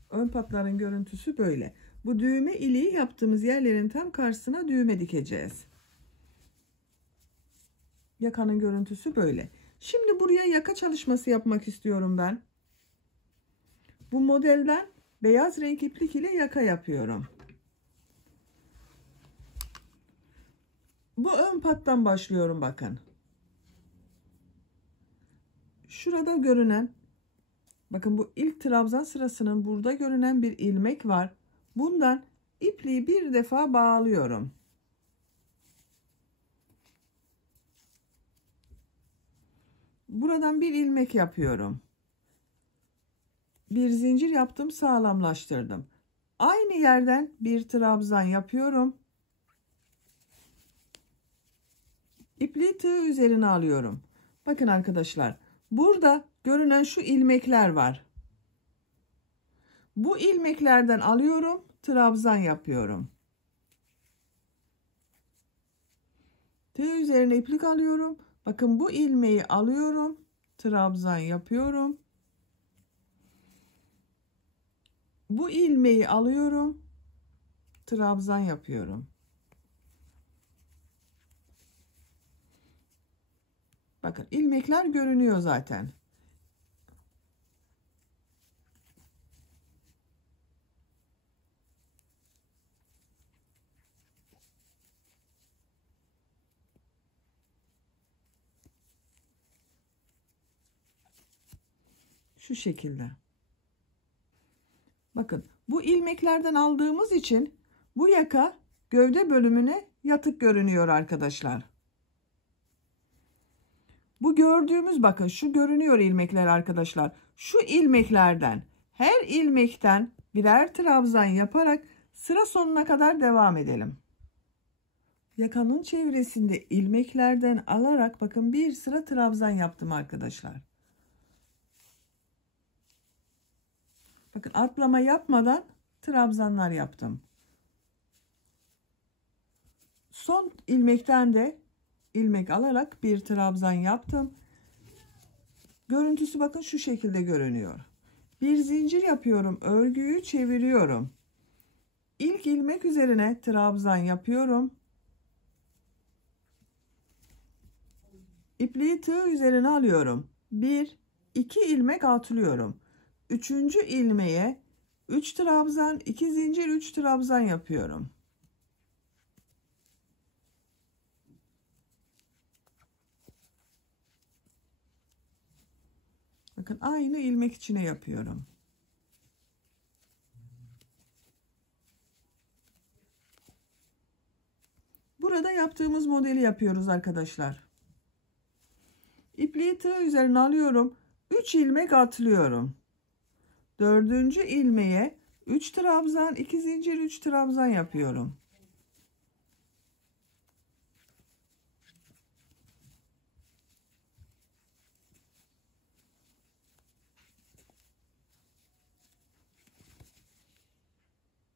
Ön patların görüntüsü böyle. Bu düğme iliği yaptığımız yerlerin tam karşısına düğme dikeceğiz. Yakanın görüntüsü böyle. Şimdi buraya yaka çalışması yapmak istiyorum ben. Bu modelden beyaz renk iplik ile yaka yapıyorum. Bu ön pattan başlıyorum bakın. Şurada görünen, bakın bu ilk trabzan sırasının burada görünen bir ilmek var. Bundan ipliği bir defa bağlıyorum. Buradan bir ilmek yapıyorum. Bir zincir yaptım, sağlamlaştırdım. Aynı yerden bir trabzan yapıyorum. İpliği tığ üzerine alıyorum. Bakın arkadaşlar, burada görünen şu ilmekler var. Bu ilmeklerden alıyorum, trabzan yapıyorum. Tığ üzerine iplik alıyorum. Bakın bu ilmeği alıyorum, trabzan yapıyorum. Bu ilmeği alıyorum, trabzan yapıyorum. Bakın ilmekler görünüyor zaten. Şu şekilde. Bakın bu ilmeklerden aldığımız için bu yaka gövde bölümüne yatık görünüyor arkadaşlar. Bu gördüğümüz, bakın şu görünüyor ilmekler arkadaşlar. Şu ilmeklerden her ilmekten birer trabzan yaparak sıra sonuna kadar devam edelim. Yakanın çevresinde ilmeklerden alarak bakın bir sıra trabzan yaptım arkadaşlar. Bakın atlama yapmadan trabzanlar yaptım. Son ilmekten de ilmek alarak bir trabzan yaptım. Görüntüsü bakın şu şekilde görünüyor. Bir zincir yapıyorum, örgüyü çeviriyorum. İlk ilmek üzerine trabzan yapıyorum. İpliği tığ üzerine alıyorum. 1, 2 ilmek atlıyorum. 3. ilmeğe 3 trabzan, 2 zincir, 3 trabzan yapıyorum. Bakın aynı ilmek içine yapıyorum. Burada yaptığımız modeli yapıyoruz arkadaşlar. İpliği tığ üzerine alıyorum. 3 ilmek atlıyorum. 4. ilmeğe 3 trabzan, 2 zincir, 3 trabzan yapıyorum.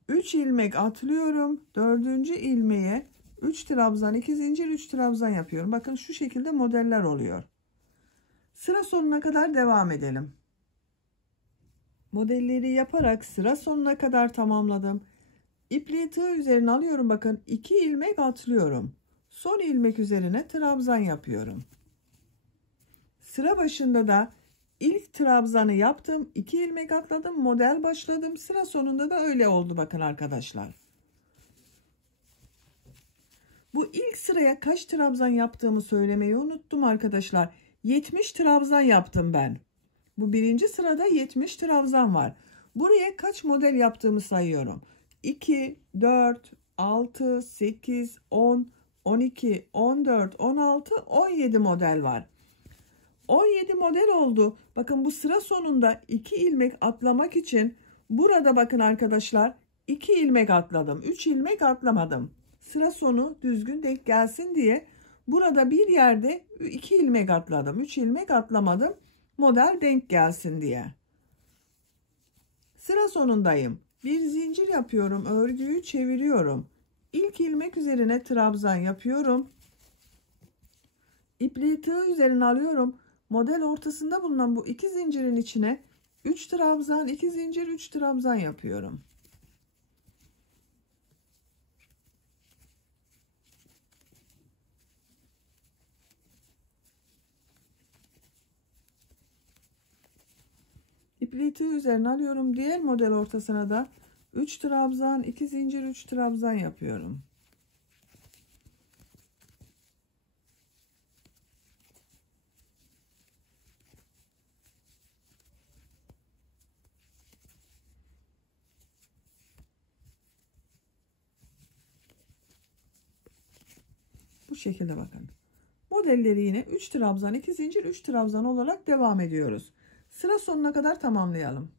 Üç ilmek atlıyorum. 4. ilmeğe 3 trabzan, 2 zincir, 3 trabzan yapıyorum. Bakın şu şekilde modeller oluyor. Sıra sonuna kadar devam edelim. Modelleri yaparak sıra sonuna kadar tamamladım. İpliği tığ üzerine alıyorum. Bakın 2 ilmek atlıyorum. Son ilmek üzerine trabzan yapıyorum. Sıra başında da ilk trabzanı yaptım. 2 ilmek atladım. Model başladım. Sıra sonunda da öyle oldu bakın arkadaşlar. Bu ilk sıraya kaç trabzan yaptığımı söylemeyi unuttum arkadaşlar. 70 trabzan yaptım ben. Bu birinci sırada 70 trabzan var. Buraya kaç model yaptığımı sayıyorum. 2, 4, 6, 8, 10, 12, 14, 16, 17 model var. 17 model oldu. Bakın bu sıra sonunda 2 ilmek atlamak için burada bakın arkadaşlar 2 ilmek atladım. 3 ilmek atlamadım. Sıra sonu düzgün denk gelsin diye burada bir yerde 2 ilmek atladım. 3 ilmek atlamadım. Model denk gelsin diye. Sıra sonundayım. Bir zincir yapıyorum. Örgüyü çeviriyorum. İlk ilmek üzerine trabzan yapıyorum. İpliği tığ üzerine alıyorum. Model ortasında bulunan bu 2 zincirin içine 3 trabzan, 2 zincir, 3 trabzan yapıyorum. İpliği tığ üzerine alıyorum. Diğer model ortasına da 3 trabzan, 2 zincir, 3 trabzan yapıyorum. Bu şekilde bakın. Modelleri yine 3 trabzan, 2 zincir, 3 trabzan olarak devam ediyoruz. Sıra sonuna kadar tamamlayalım.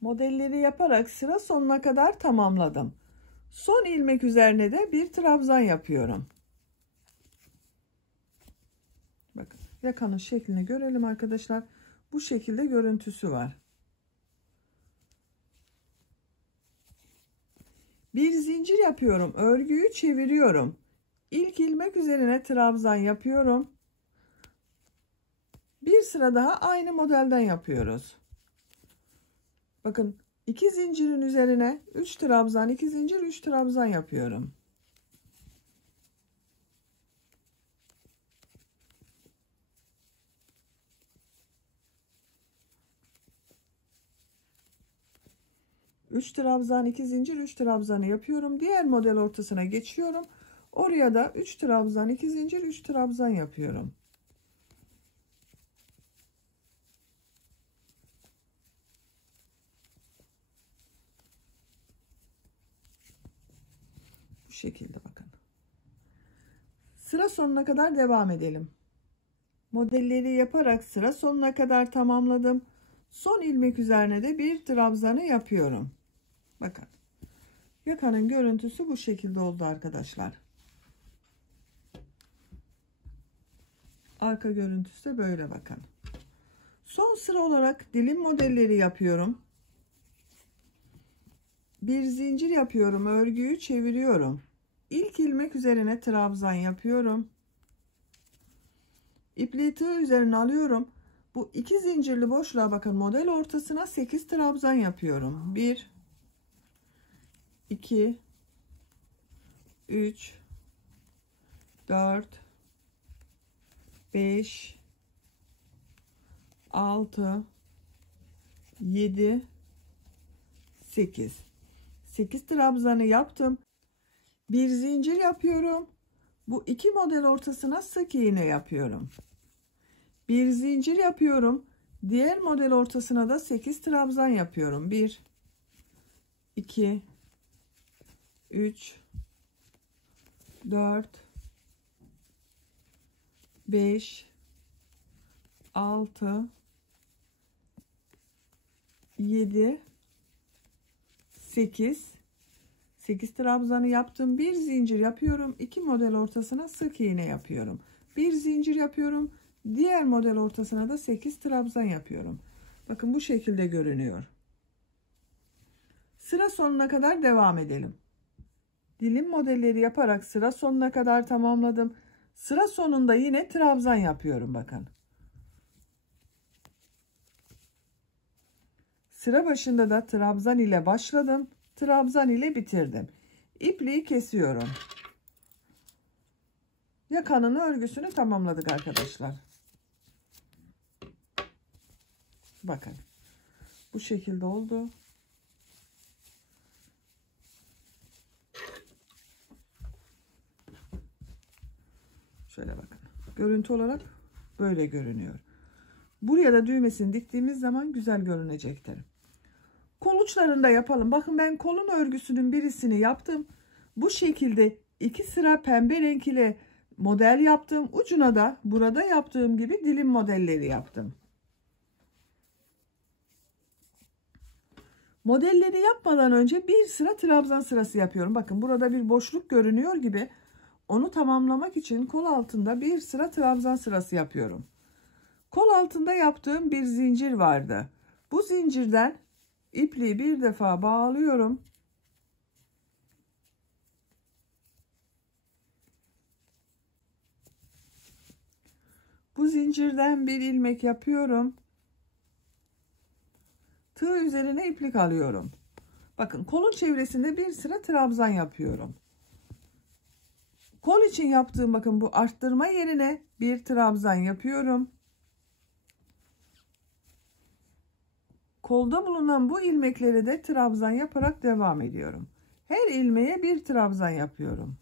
Modelleri yaparak sıra sonuna kadar tamamladım. Son ilmek üzerine de bir trabzan yapıyorum. Bakın yakanın şeklini görelim arkadaşlar. Bu şekilde görüntüsü var. Bir zincir yapıyorum. Örgüyü çeviriyorum. İlk ilmek üzerine trabzan yapıyorum. Bir sıra daha aynı modelden yapıyoruz. Bakın 2 zincirin üzerine 3 trabzan, 2 zincir, 3 trabzan yapıyorum. Üç trabzan, 2 zincir, 3 trabzanı yapıyorum. Diğer model ortasına geçiyorum. Oraya da 3 trabzan, 2 zincir, 3 trabzan yapıyorum. Bu şekilde bakın. Sıra sonuna kadar devam edelim. Modelleri yaparak sıra sonuna kadar tamamladım. Son ilmek üzerine de bir trabzanı yapıyorum. Bakın. Yakanın görüntüsü bu şekilde oldu arkadaşlar. Arka görüntüsü de böyle bakın. Son sıra olarak dilim modelleri yapıyorum. Bir zincir yapıyorum. Örgüyü çeviriyorum. İlk ilmek üzerine trabzan yapıyorum. İpliği tığ üzerine alıyorum. Bu 2 zincirli boşluğa bakın, model ortasına 8 trabzan yapıyorum. 1 2 3 4 5, 6, 7, 8. 8 trabzanı yaptım. Bir zincir yapıyorum. Bu iki model ortasına sık iğne yapıyorum. Bir zincir yapıyorum. Diğer model ortasına da 8 trabzan yapıyorum. 1, 2, 3, 4, 5, 6, 7, 8. 8 trabzanı yaptım. Bir zincir yapıyorum. İki model ortasına sık iğne yapıyorum. Bir zincir yapıyorum. Diğer model ortasına da 8 trabzan yapıyorum. Bakın bu şekilde görünüyor. Sıra sonuna kadar devam edelim. Dilim modelleri yaparak sıra sonuna kadar tamamladım. Sıra sonunda yine trabzan yapıyorum bakın. Sıra başında da trabzan ile başladım. Trabzan ile bitirdim. İpliği kesiyorum. Yakanın örgüsünü tamamladık arkadaşlar. Bakın. Bu şekilde oldu. Şöyle bakın. Görüntü olarak böyle görünüyor. Buraya da düğmesini diktiğimiz zaman güzel görünecektir. Kol uçlarında yapalım. Bakın ben kolun örgüsünün birisini yaptım. Bu şekilde 2 sıra pembe renk ile model yaptım. Ucuna da burada yaptığım gibi dilim modelleri yaptım. Modelleri yapmadan önce bir sıra trabzan sırası yapıyorum. Bakın burada bir boşluk görünüyor gibi. Onu tamamlamak için kol altında bir sıra trabzan sırası yapıyorum. Kol altında yaptığım bir zincir vardı. Bu zincirden ipliği bir defa bağlıyorum. Bu zincirden bir ilmek yapıyorum. Tığ üzerine iplik alıyorum. Bakın kolun çevresinde bir sıra trabzan yapıyorum. Kol için yaptığım bakın bu arttırma yerine bir trabzan yapıyorum. Kolda bulunan bu ilmekleri de trabzan yaparak devam ediyorum. Her ilmeğe bir trabzan yapıyorum.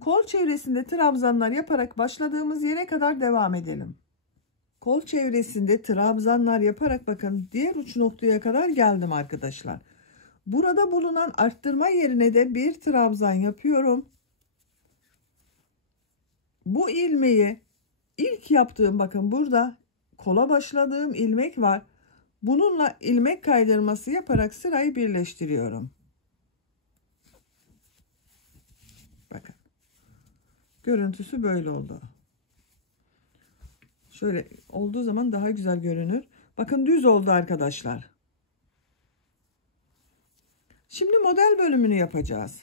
Kol çevresinde trabzanlar yaparak başladığımız yere kadar devam edelim. Kol çevresinde trabzanlar yaparak bakın diğer uç noktaya kadar geldim arkadaşlar. Burada bulunan arttırma yerine de bir trabzan yapıyorum. Bu ilmeği ilk yaptığım bakın burada kola başladığım ilmek var. Bununla ilmek kaydırması yaparak sırayı birleştiriyorum. Bakın. Görüntüsü böyle oldu. Şöyle olduğu zaman daha güzel görünür. Bakın düz oldu arkadaşlar. Şimdi model bölümünü yapacağız.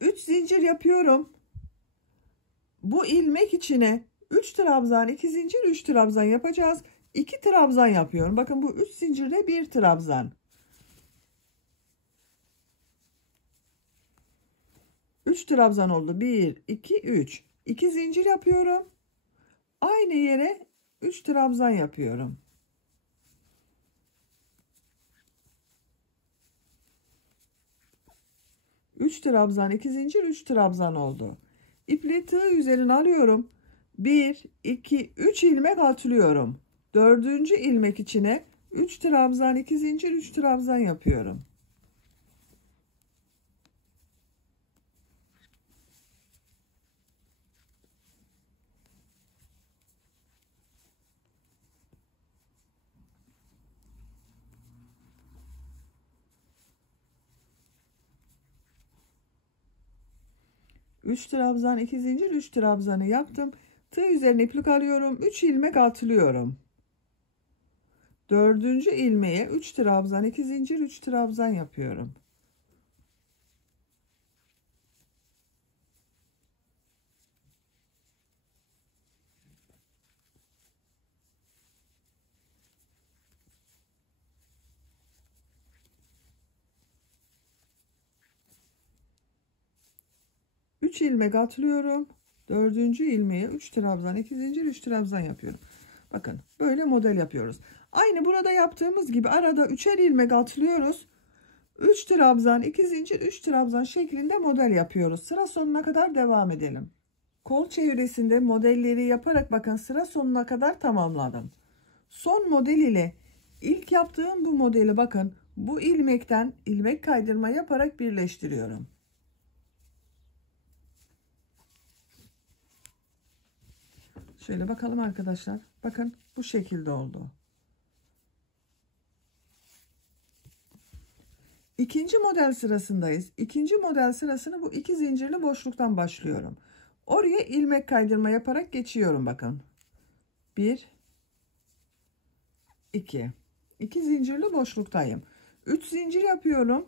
3 zincir yapıyorum. Bu ilmek içine 3 trabzan, 2 zincir, 3 trabzan yapacağız. 2 trabzan yapıyorum. Bakın bu 3 zincirde 1 trabzan. 3 trabzan oldu. 1, 2, 3. 2 zincir yapıyorum. Aynı yere 3 trabzan yapıyorum. Üç trabzan, 2 zincir, 3 trabzan oldu. İpliği tığ üzerine alıyorum. 1, 2, 3 ilmek atlıyorum. Dördüncü ilmek içine 3 trabzan, 2 zincir, 3 trabzan yapıyorum. Üç trabzan, 2 zincir, 3 trabzanı yaptım. Tığ üzerine iplik alıyorum. 3 ilmek atlıyorum. Dördüncü ilmeğe 3 trabzan, 2 zincir, 3 trabzan yapıyorum. 3 ilmek atlıyorum. 4. ilmeğe 3 trabzan, 2 zincir, 3 trabzan yapıyorum. Bakın böyle model yapıyoruz. Aynı burada yaptığımız gibi arada 3'er ilmek atlıyoruz. 3 trabzan, 2 zincir, 3 trabzan şeklinde model yapıyoruz. Sıra sonuna kadar devam edelim. Kol çevresinde modelleri yaparak bakın sıra sonuna kadar tamamladım. Son model ile ilk yaptığım bu modeli bakın bu ilmekten ilmek kaydırma yaparak birleştiriyorum. Şöyle bakalım arkadaşlar. Bakın bu şekilde oldu. İkinci model sırasındayız. İkinci model sırasını bu 2 zincirli boşluktan başlıyorum. Oraya ilmek kaydırma yaparak geçiyorum bakın. 1 2 2 zincirli boşluktayım. 3 zincir yapıyorum.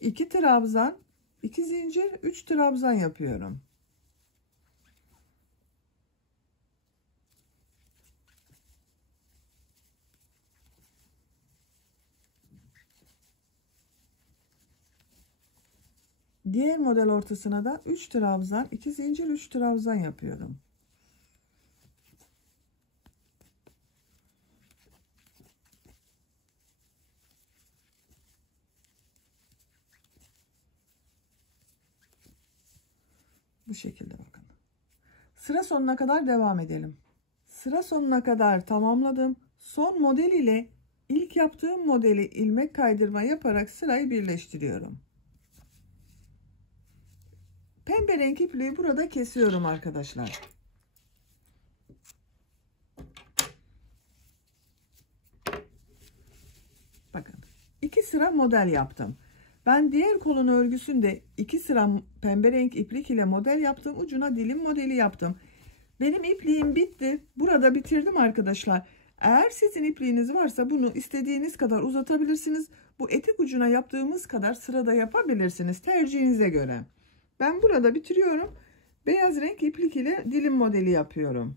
2 trabzan, 2 zincir, 3 trabzan yapıyorum. Diğer model ortasına da 3 trabzan, 2 zincir, 3 trabzan yapıyorum. Bu şekilde bakın. Sıra sonuna kadar devam edelim. Sıra sonuna kadar tamamladım. Son model ile ilk yaptığım modeli ilmek kaydırma yaparak sırayı birleştiriyorum. Pembe renk ipliği burada kesiyorum arkadaşlar. Bakın 2 sıra model yaptım. Ben diğer kolun örgüsünde 2 sıra pembe renk iplik ile model yaptım. Ucuna dilim modeli yaptım. Benim ipliğim bitti. Burada bitirdim arkadaşlar. Eğer sizin ipliğiniz varsa bunu istediğiniz kadar uzatabilirsiniz. Bu etek ucuna yaptığımız kadar sırada yapabilirsiniz. Tercihinize göre. Ben burada bitiriyorum. Beyaz renk iplik ile dilim modeli yapıyorum.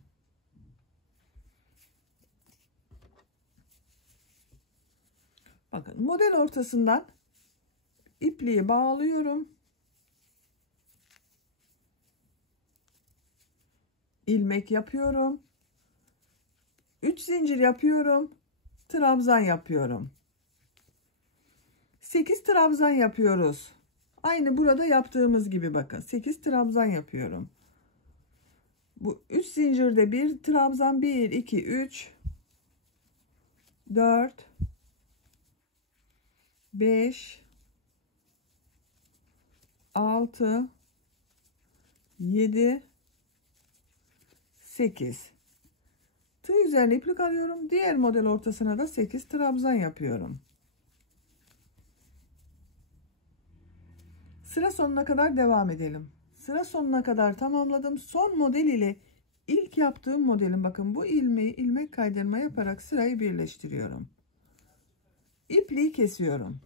Bakın model ortasından ipliği bağlıyorum. İlmek yapıyorum. 3 zincir yapıyorum. Trabzan yapıyorum. 8 trabzan yapıyoruz. Aynı burada yaptığımız gibi bakın. 8 trabzan yapıyorum. Bu 3 zincirde bir trabzan 1 2 3 4 5 6 7 8 tığ üzerine iplik alıyorum. Diğer model ortasına da 8 trabzan yapıyorum. Sıra sonuna kadar devam edelim. Sıra sonuna kadar tamamladım. Son model ile ilk yaptığım modelin bakın bu ilmeği ilmek kaydırma yaparak sırayı birleştiriyorum. İpliği kesiyorum.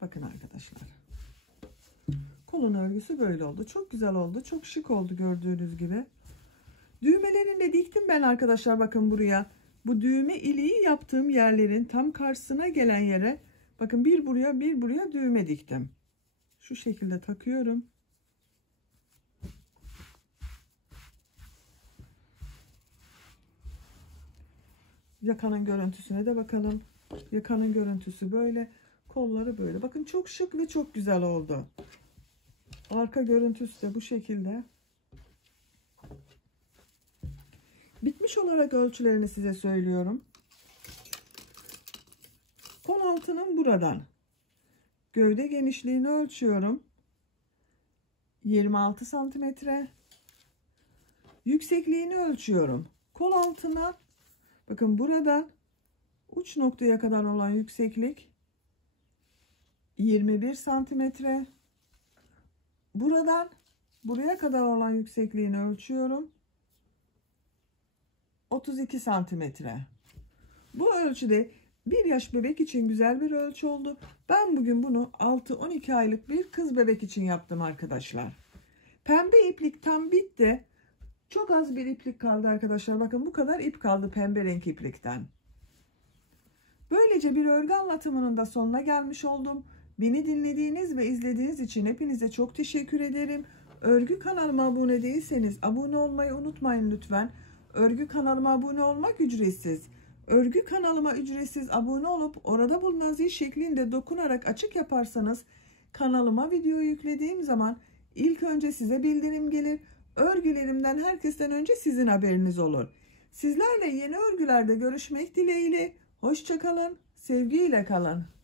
Bakın arkadaşlar. Kolun örgüsü böyle oldu. Çok güzel oldu. Çok şık oldu gördüğünüz gibi. Düğmelerini de diktim ben arkadaşlar bakın buraya. Bu düğme iliği yaptığım yerlerin tam karşısına gelen yere bakın bir buraya bir buraya düğme diktim. Şu şekilde takıyorum. Yakanın görüntüsüne de bakalım. Yakanın görüntüsü böyle. Kolları böyle. Bakın çok şık ve çok güzel oldu. Arka görüntüsü de bu şekilde. Bitmiş olarak ölçülerini size söylüyorum. Kol altının buradan gövde genişliğini ölçüyorum. 26 santimetre. Yüksekliğini ölçüyorum. Kol altına bakın buradan uç noktaya kadar olan yükseklik 21 santimetre. Buradan buraya kadar olan yüksekliğini ölçüyorum. 32 santimetre. Bu ölçüde bir yaş bebek için güzel bir ölçü oldu. Ben bugün bunu 6-12 aylık bir kız bebek için yaptım arkadaşlar. Pembe iplik tam bitti. Çok az bir iplik kaldı arkadaşlar. Bakın bu kadar ip kaldı pembe renk iplikten. Böylece bir örgü anlatımının da sonuna gelmiş oldum. Beni dinlediğiniz ve izlediğiniz için hepinize çok teşekkür ederim. Örgü kanalıma abone değilseniz abone olmayı unutmayın lütfen. Örgü kanalıma abone olmak ücretsiz. Örgü kanalıma ücretsiz abone olup orada bulunan zil şeklinde dokunarak açık yaparsanız kanalıma video yüklediğim zaman ilk önce size bildirim gelir. Örgülerimden herkesten önce sizin haberiniz olur. Sizlerle yeni örgülerde görüşmek dileğiyle. Hoşça kalın, sevgiyle kalın.